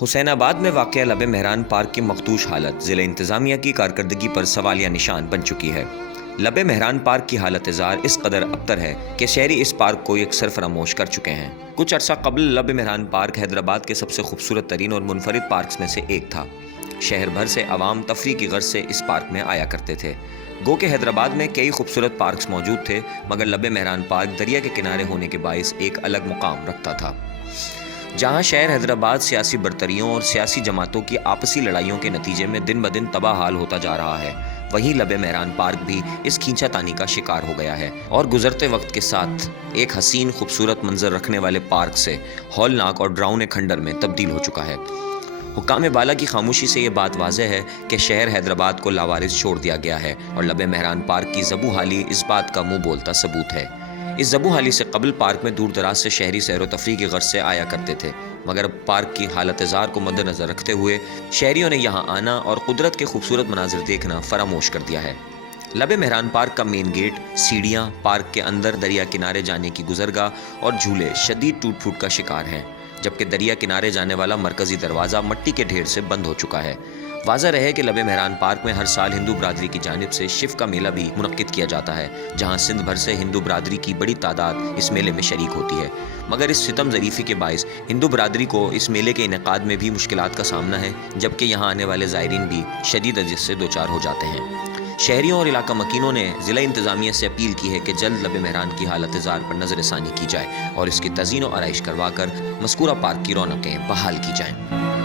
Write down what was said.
हुसैनाबाद में वाक़या लब मेहरान पार्क की मखदूश हालत ज़िला इंतज़ामिया की कारकर्दगी पर सवालिया निशान बन चुकी है। लब मेहरान पार्क की हालत ज़ार इस कदर अबतर है कि शहरी इस पार्क को अक्सर फरामोश कर चुके हैं। कुछ अर्सा कबल लब मेहरान पार्क हैदराबाद के सबसे खूबसूरत तरीन और मुनफरिद पार्क्स में से एक था। शहर भर से अवाम तफरी की गर्ज से इस पार्क में आया करते थे। गो के हैदराबाद में कई खूबसूरत पार्क्स मौजूद थे, मगर लब मेहरान पार्क दरिया के किनारे होने के बायस एक अलग मुकाम रखता था। जहां शहर हैदराबाद सियासी बरतरियों और सियासी जमातों की आपसी लड़ाइयों के नतीजे में दिन ब दिन तबाह हाल होता जा रहा है, वहीं लब मेहरान पार्क भी इस खींचातानी का शिकार हो गया है और गुजरते वक्त के साथ एक हसीन खूबसूरत मंजर रखने वाले पार्क से हौलनाक और डरावने खंडर में तब्दील हो चुका है। हुक्काम बाला की खामोशी से ये बात वाज़ेह है कि शहर हैदराबाद को लावारिस छोड़ दिया गया है और लब मेहरान पार्क की ज़बू हाली इस बात का मुंह बोलता सबूत है। इस ज़बू हाली से कबल पार्क में दूर दराज से शहरी सैर व तफरी की गर्ज से आया करते थे, मगर पार्क की हालत ज़ार को मद्देनज़र रखते हुए शहरियों ने यहाँ आना और कुदरत के खूबसूरत मनाजिर देखना फरामोश कर दिया है। लब मेहरान पार्क का मेन गेट, सीढ़ियाँ, पार्क के अंदर दरिया किनारे जाने की गुजरगाह और झूले शदीद टूट फूट का शिकार हैं, जबकि दरिया किनारे जाने वाला मरकजी दरवाज़ा मिट्टी के ढेर से बंद हो चुका है। वाज़ा रहे कि लब मेहरान पार्क में हर साल हिंदू बरादरी की जानिब से शिव का मेला भी मुनक्किद किया जाता है, जहां सिंध भर से हिंदू बरादरी की बड़ी तादाद इस मेले में शरीक होती है। मगर इस सितम ज़रीफ़ी के बायस हिंदू बरादरी को इस मेले के इनेकाद में भी मुश्किलात का सामना है, जबकि यहाँ आने वाले ज़ायरीन भी शदीद अजियत से दो चार हो जाते हैं। शहरियों और इलाका मकीनों ने ज़िला इंतज़ामिया से अपील की है कि जल्द लब मेहरान की हालत ज़ार पर नज़रसानी की जाए और इसकी तज़ीन व आराइश करवा कर मज़कूरा पार्क की रौनकें बहाल की जाएँ।